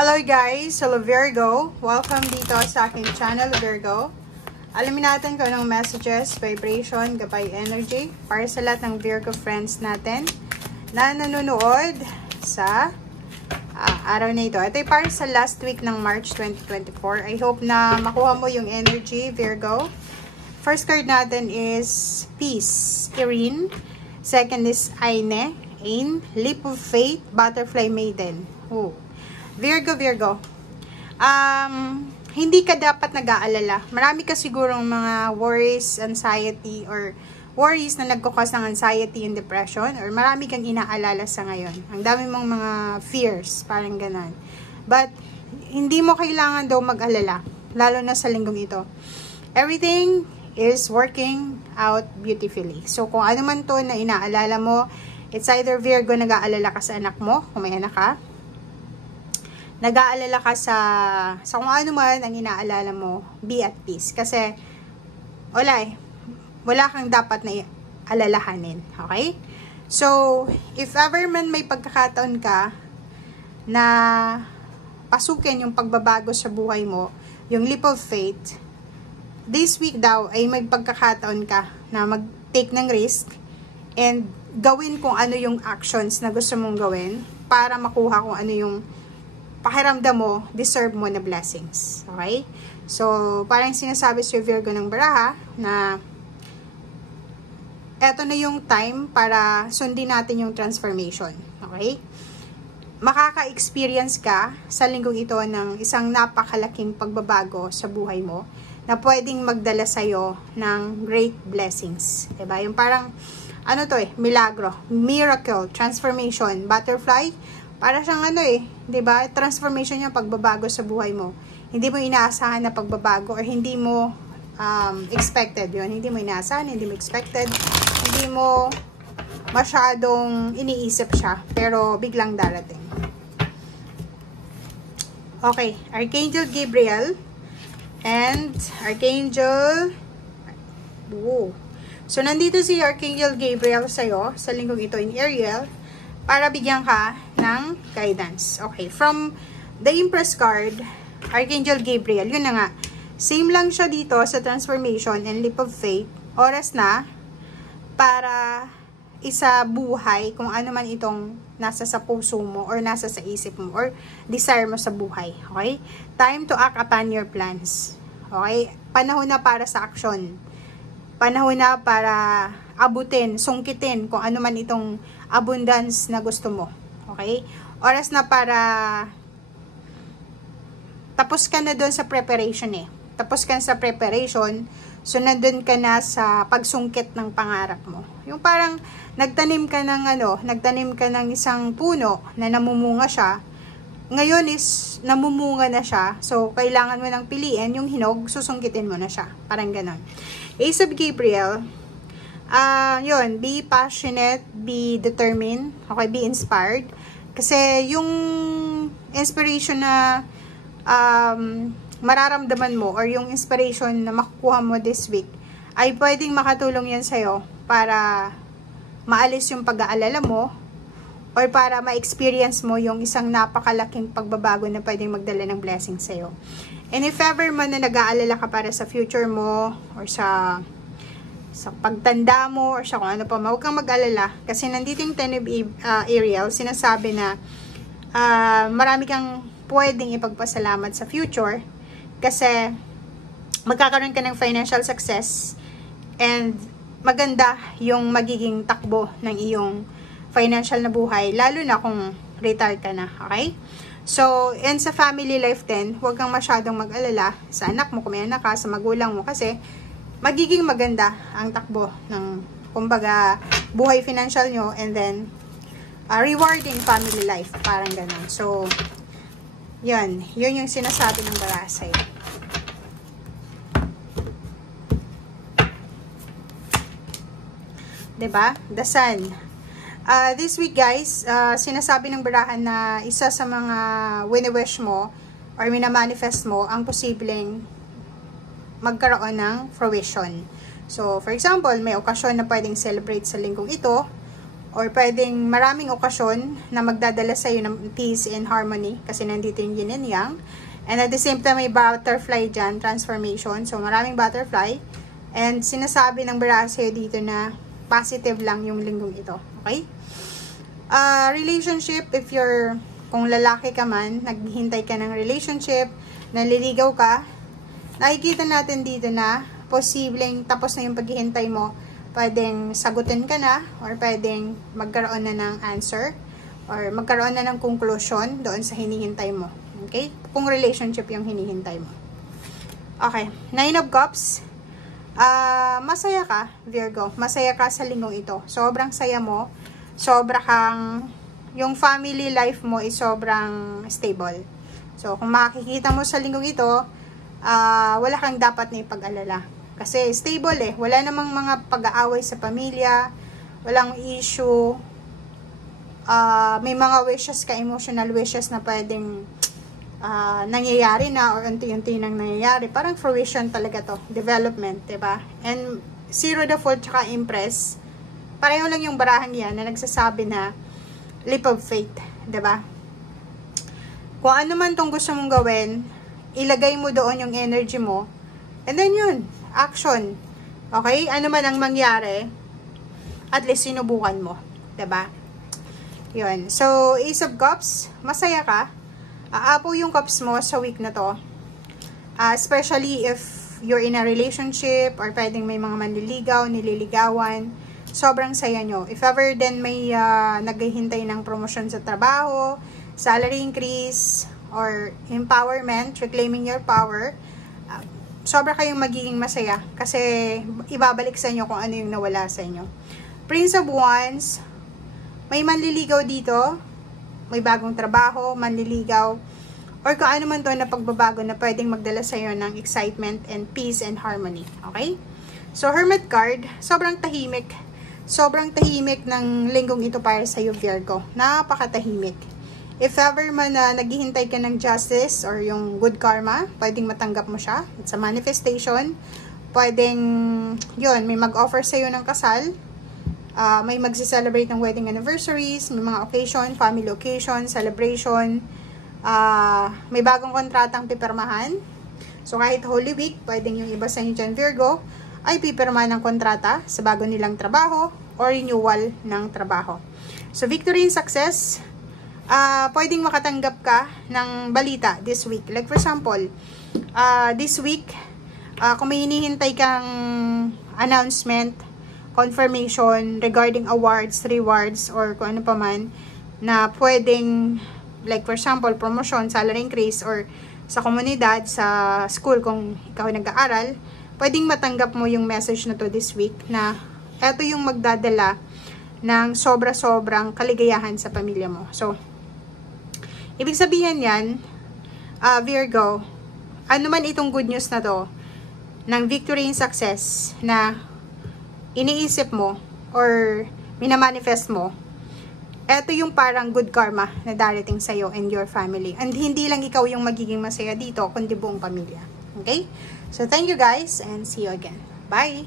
Hello guys! Hello Virgo! Welcome dito sa aking channel Virgo. Alamin natin kung anong messages, vibration, gabay energy para sa lahat ng Virgo friends natin na nanonood sa araw na ito. Ito ay para sa last week ng March 2024. I hope na makuha mo yung energy, Virgo. First card natin is Peace, Irene. Second is Aine, Leap of Faith, Butterfly Maiden. Oh. Virgo. Hindi ka dapat nag-aalala. Marami ka sigurong mga worries, anxiety, or worries na nagkukos ng anxiety and depression, or marami kang inaalala sa ngayon. Ang dami mong mga fears, parang ganon. But, hindi mo kailangan daw mag-alala, lalo na sa linggong ito. Everything is working out beautifully. So, kung ano man to na inaalala mo, it's either Virgo, nag-aalala ka sa anak mo, kung may anak ka, nag-aalala ka sa kung ano man ang inaalala mo, be at peace. Kasi, wala kang dapat na alalahanin. Okay? So, if ever man may pagkakataon ka na pasukin yung pagbabago sa buhay mo, yung leap of faith, this week daw ay may pagkakataon ka na mag-take ng risk and gawin kung ano yung actions na gusto mong gawin para makuha kung ano yung pakiramdam mo, deserve mo na blessings. Okay? So, parang sinasabi si Virgo ng baraha na eto na yung time para sundin natin yung transformation. Okay? Makaka-experience ka sa linggong ito ng isang napakalaking pagbabago sa buhay mo na pwedeng magdala sa'yo ng great blessings. Diba? Yung parang, milagro, miracle, transformation, butterfly, para siyang diba? Transformation yung pagbabago sa buhay mo. Hindi mo inaasahan na pagbabago or hindi mo expected yun. Hindi mo inaasahan, hindi mo expected, hindi mo masyadong iniisip siya, pero biglang darating. Okay, Archangel Gabriel and Archangel So, nandito si Archangel Gabriel sa'yo, sa linggong ito in Ariel, para bigyan ka ng guidance. Okay, from the Empress card, Archangel Gabriel, yun na nga, same lang siya dito sa transformation and leap of faith, oras na para isa buhay kung ano man itong nasa sa puso mo or nasa sa isip mo or desire mo sa buhay. Okay? Time to act upon your plans. Okay? Panahon na para sa action. Panahon na para abutin, sungkitin kung ano man itong abundance na gusto mo. Okay? Oras na para tapos ka na doon sa preparation Tapos ka na sa preparation, so nandun ka na sa pagsungkit ng pangarap mo. Yung parang nagtanim ka ng isang puno na namumunga siya. Ngayon is namumunga na siya. So kailangan mo nang piliin yung hinog, susungkitin mo na siya. Parang ganon. Ace of Gabriel, yun, be passionate, be determined, okay, be inspired. Kasi yung inspiration na mararamdaman mo or yung inspiration na makukuha mo this week ay pwedeng makatulong yan sa'yo para maalis yung pag-aalala mo or para ma-experience mo yung isang napakalaking pagbabago na pwedeng magdala ng blessing sa'yo. And if ever man na nag-aalala ka para sa future mo or sa pagtanda mo or sa kung ano pa, huwag kang mag-alala kasi nandito yung Ten of Ariel, sinasabi na marami kang pwedeng ipagpasalamat sa future kasi magkakaroon ka ng financial success and maganda yung magiging takbo ng iyong financial na buhay, lalo na kung retired ka na, okay? So, and sa family life din, huwag kang masyadong mag-alala sa anak mo, kung may anak ka, sa magulang mo kasi magiging maganda ang takbo ng, kumbaga, buhay financial nyo and then rewarding family life, parang ganun. So, yun yung sinasabi ng baraha sa'yo. Diba? The Sun. This week guys, sinasabi ng barahan na isa sa mga wini-wish mo or minamanifest mo ang posibleng magkaroon ng fruition. So, for example, may okasyon na pwedeng celebrate sa linggong ito or pwedeng maraming okasyon na magdadala sa'yo ng peace and harmony kasi nandito yung yin and yang. And at the same time, may butterfly dyan, transformation. So, maraming butterfly. And sinasabi ng baraha sa'yo dito na positive lang yung linggong ito. Okay? Relationship, kung lalaki ka man, naghihintay ka ng relationship, naliligaw ka, nakikita natin dito na posibleng tapos na yung paghihintay mo, pwedeng sagutin ka na, or pwedeng magkaroon na ng answer, or magkaroon na ng conclusion doon sa hinihintay mo. Okay? Kung relationship yung hinihintay mo. Okay. 9 of Cups. Masaya ka, Virgo. Masaya ka sa linggong ito. Sobrang saya mo. Yung family life mo is sobrang stable. So, kung makikita mo sa linggong ito, wala kang dapat na ipag-alala. Kasi stable eh. Wala namang mga pag-aaway sa pamilya. Walang issue. May mga wishes ka, emotional wishes na pwedeng nangyayari na or unti-unti nang nangyayari. Parang fruition talaga to. Development, diba? And Zero the Fool tsaka Empress, pareho lang yung barahan yan na nagsasabi na leap of faith, diba? Kung ano man tong gusto mong gawin, ilagay mo doon yung energy mo, and then yun, action. Okay? Ano man ang mangyari, at least sinubukan mo, diba? Yun. So, Ace of Cups, masaya ka. Aapo yung cups mo sa week na to. Especially if you're in a relationship or pwedeng may mga manliligaw, nililigawan. Sobrang saya nyo. If ever then may naghihintay ng promotion sa trabaho, salary increase, or empowerment, reclaiming your power, sobra kayong magiging masaya kasi ibabalik sa inyo kung ano yung nawala sa inyo. Prince of Wands, may manliligaw dito, may bagong trabaho, manliligaw, or kung ano man to na pagbabago na pwedeng magdala sa'yo ng excitement and peace and harmony. Okay? So, Hermit card, sobrang tahimik. Sobrang tahimik ng linggong ito para sa'yo, Virgo. Napakatahimik. If ever man na naghihintay ka ng justice or yung good karma, pwedeng matanggap mo siya. It's a manifestation. Pwedeng, yun, may mag-offer sa'yo ng kasal. May magsi-celebrate ng wedding anniversaries, may mga occasion, family occasion, celebration, may bagong kontratang pipirmahan. So, kahit Holy Week, pwedeng yung iba sa inyo dyan, Virgo, ay pipirmahan ng kontrata sa bago nilang trabaho or renewal ng trabaho. So, victory and success, pwedeng makatanggap ka ng balita this week. Like for example, this week, kung may hinihintay kang announcement, confirmation regarding awards, rewards, or kung ano pa man, na pwedeng, like for example, promotion, salary increase, or sa komunidad, sa school, kung ikaw nag-aaral, pwedeng matanggap mo yung message na to this week, na eto yung magdadala ng sobra-sobrang kaligayahan sa pamilya mo. So, ibig sabihin yan, Virgo, ano man itong good news na to, ng victory and success, na iniisip mo or minamanifest mo, eto yung parang good karma na darating sa'yo and your family. And hindi lang ikaw yung magiging masaya dito, kundi buong pamilya. Okay? So, thank you guys and see you again. Bye!